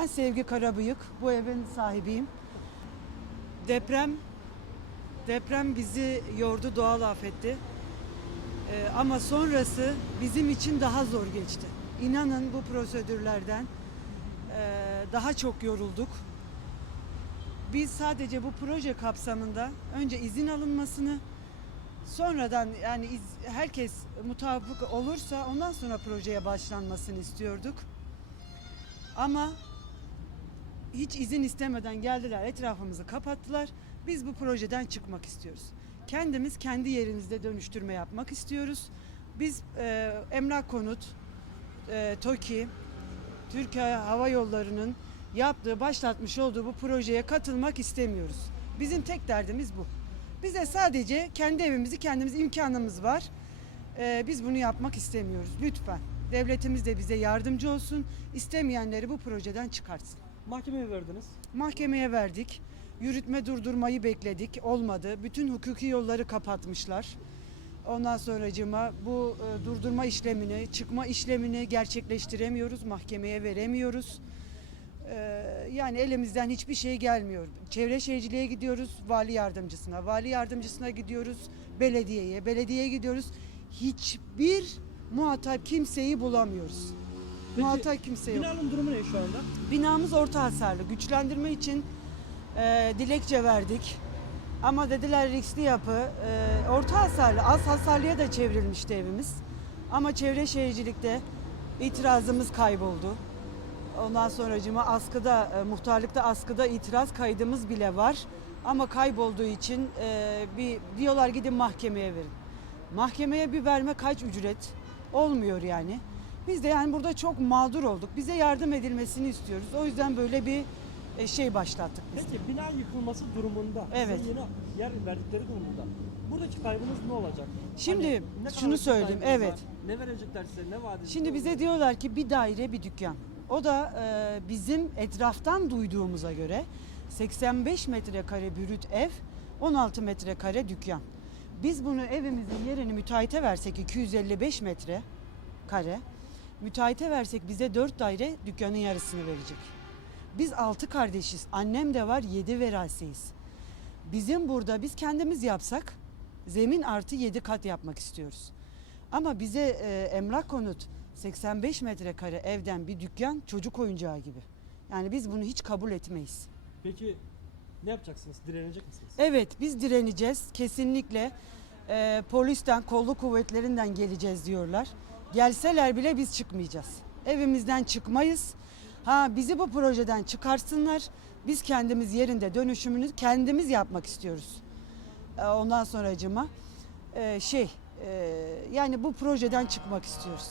Ben Sevgi Karabıyık, bu evin sahibiyim. Deprem, deprem bizi yordu, doğal afetti. Ee, ama sonrası bizim için daha zor geçti. İnanın bu prosedürlerden e, daha çok yorulduk. Biz sadece bu proje kapsamında önce izin alınmasını, sonradan yani iz- herkes mutabık olursa ondan sonra projeye başlanmasını istiyorduk. Ama hiç izin istemeden geldiler etrafımızı kapattılar. Biz bu projeden çıkmak istiyoruz. Kendimiz kendi yerimizde dönüştürme yapmak istiyoruz. Biz e, Emlak Konut, e, TOKİ, Türkiye Hava Yolları'nın yaptığı, başlatmış olduğu bu projeye katılmak istemiyoruz. Bizim tek derdimiz bu. Bize sadece kendi evimizi, kendimiz imkanımız var. E, biz bunu yapmak istemiyoruz. Lütfen. Devletimiz de bize yardımcı olsun. İstemeyenleri bu projeden çıkartsın. Mahkemeye verdiniz. Mahkemeye verdik. Yürütme durdurmayı bekledik. Olmadı. Bütün hukuki yolları kapatmışlar. Ondan sonracıma bu e, durdurma işlemini, çıkma işlemini gerçekleştiremiyoruz. Mahkemeye veremiyoruz. E, yani elimizden hiçbir şey gelmiyor. Çevre Şehirciliğe gidiyoruz, vali yardımcısına. Vali yardımcısına gidiyoruz, belediyeye. Belediyeye gidiyoruz. Hiçbir muhatap kimseyi bulamıyoruz. Muhatap kimse yok. Binanın durumu ne şu anda? Binamız orta hasarlı. Güçlendirme için e, dilekçe verdik. Ama dediler riskli yapı. E, orta hasarlı, az hasarlıya da çevrilmişti evimiz. Ama çevre şehircilikte itirazımız kayboldu. Ondan sonracıma askıda, e, muhtarlıkta askıda itiraz kaydımız bile var. Ama kaybolduğu için e, bir diyorlar gidin mahkemeye verin. Mahkemeye bir verme kaç ücret? Olmuyor yani. Biz de yani burada çok mağdur olduk. Bize yardım edilmesini istiyoruz. O yüzden böyle bir e, şey başlattık biz. Peki bina yıkılması durumunda, Evet. size yeni yer verdikleri durumunda buradaki kaybınız ne olacak? Şimdi Hani ne kadar şunu bir söyleyeyim, kaybınız evet. var? Ne verecekler size, ne vaat Şimdi bize diyorlar ki bir daire bir dükkan. O da e, bizim etraftan duyduğumuza göre 85 metrekare bürüt ev, 16 metrekare dükkan. Biz bunu evimizin yerini müteahhite versek 255 metre kare, müteahhite versek bize 4 daire dükkanın yarısını verecek. Biz 6 kardeşiz. Annem de var 7 veraseyiz. Bizim burada biz kendimiz yapsak zemin artı 7 kat yapmak istiyoruz. Ama bize e, emlak konut 85 metrekare evden bir dükkan çocuk oyuncağı gibi. Yani biz bunu hiç kabul etmeyiz. Peki ne yapacaksınız? Direnecek misiniz? Evet biz direneceğiz kesinlikle. E, polisten, kolluk kuvvetlerinden geleceğiz diyorlar. Gelseler bile biz çıkmayacağız. Evimizden çıkmayız. Ha bizi bu projeden çıkarsınlar. Biz kendimiz yerinde dönüşümünü kendimiz yapmak istiyoruz. E, ondan sonracıma e, şey e, yani bu projeden çıkmak istiyoruz.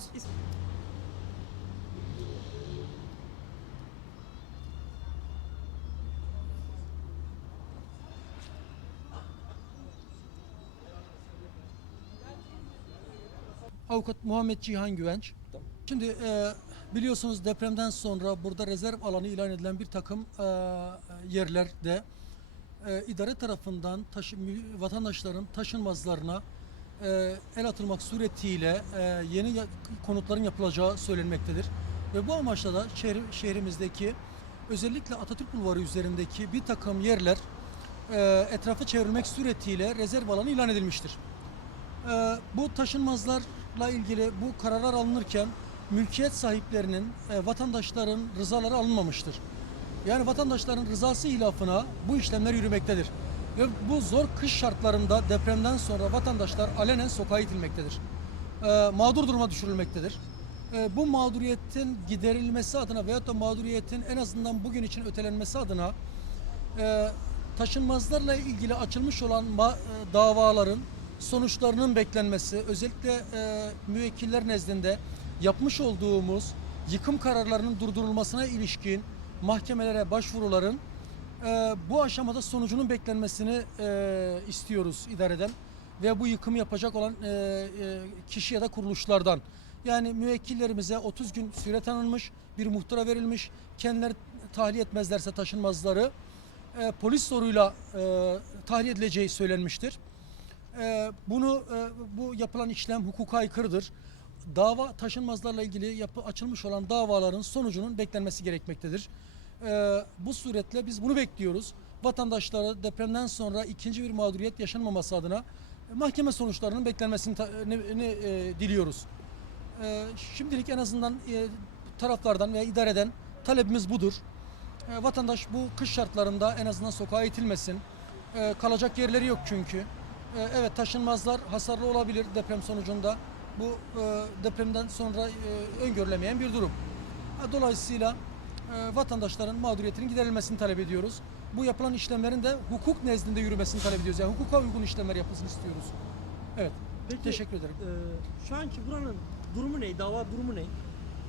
Avukat Muhammed Cihan Güvenç. Tamam. Şimdi e, biliyorsunuz depremden sonra burada rezerv alanı ilan edilen bir takım e, yerlerde e, idare tarafından taşı, vatandaşların taşınmazlarına e, el atılmak suretiyle e, yeni konutların yapılacağı söylenmektedir. Ve bu amaçla da şehir, şehrimizdeki özellikle Atatürk Bulvarı üzerindeki bir takım yerler e, etrafı çevrilmek suretiyle rezerv alanı ilan edilmiştir. Ee, bu taşınmazlarla ilgili bu kararlar alınırken mülkiyet sahiplerinin, e, vatandaşların rızaları alınmamıştır. Yani vatandaşların rızası hilafına bu işlemler yürümektedir. Ve bu zor kış şartlarında depremden sonra vatandaşlar alenen sokağa itilmektedir. Ee, mağdur duruma düşürülmektedir. Ee, bu mağduriyetin giderilmesi adına veyahut da mağduriyetin en azından bugün için ötelenmesi adına e, taşınmazlarla ilgili açılmış olan e, davaların sonuçlarının beklenmesi, özellikle e, müvekkiller nezdinde yapmış olduğumuz yıkım kararlarının durdurulmasına ilişkin mahkemelere başvuruların e, bu aşamada sonucunun beklenmesini e, istiyoruz idareden ve bu yıkımı yapacak olan e, e, kişi ya da kuruluşlardan. Yani müvekkillerimize 30 gün süre tanınmış, bir muhtıra verilmiş. Kendileri tahliye etmezlerse taşınmazları e, polis zoruyla e, tahliye edileceği söylenmiştir. E, bunu e, bu yapılan işlem hukuka aykırıdır. Dava taşınmazlarla ilgili yapı açılmış olan davaların sonucunun beklenmesi gerekmektedir. Ee, bu suretle biz bunu bekliyoruz. Vatandaşlara depremden sonra ikinci bir mağduriyet yaşanmaması adına e, mahkeme sonuçlarının beklenmesini e, diliyoruz. Ee, şimdilik en azından taraflardan veya idareden talebimiz budur. Vatandaş bu kış şartlarında en azından sokağa itilmesin. Kalacak yerleri yok çünkü. E, evet taşınmazlar hasarlı olabilir deprem sonucunda. Bu e, depremden sonra e, öngörülemeyen bir durum. Dolayısıyla e, vatandaşların mağduriyetinin giderilmesini talep ediyoruz. Bu yapılan işlemlerin de hukuk nezdinde yürümesini talep ediyoruz. Yani hukuka uygun işlemler yapılsın istiyoruz. Evet. Peki, Teşekkür ederim. e, şu anki buranın durumu ne? Dava durumu ne?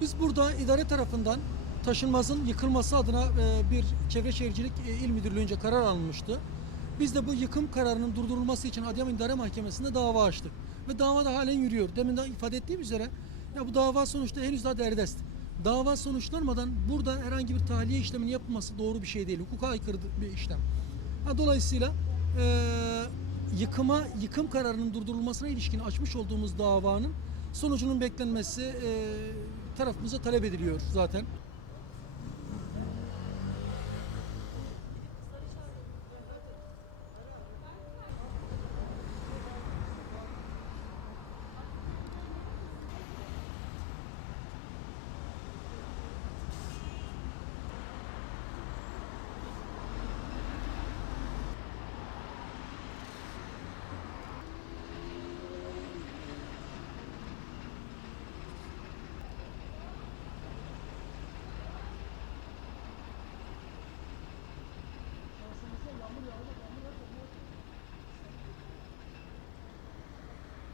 Biz burada idare tarafından taşınmazın yıkılması adına e, bir Çevre Şehircilik İl Müdürlüğü'nce karar alınmıştı. Biz de bu yıkım kararının durdurulması için Adıyaman İdare Mahkemesi'nde dava açtık. Ve dava da halen yürüyor. Demin de ifade ettiğim üzere ya bu dava sonuçta henüz daha derdest. Dava sonuçlanmadan burada herhangi bir tahliye işleminin yapılması doğru bir şey değil. Hukuka aykırı bir işlem. Ha, dolayısıyla e, yıkıma, yıkım kararının durdurulmasına ilişkin açmış olduğumuz davanın sonucunun beklenmesi e, tarafımıza talep ediliyor zaten.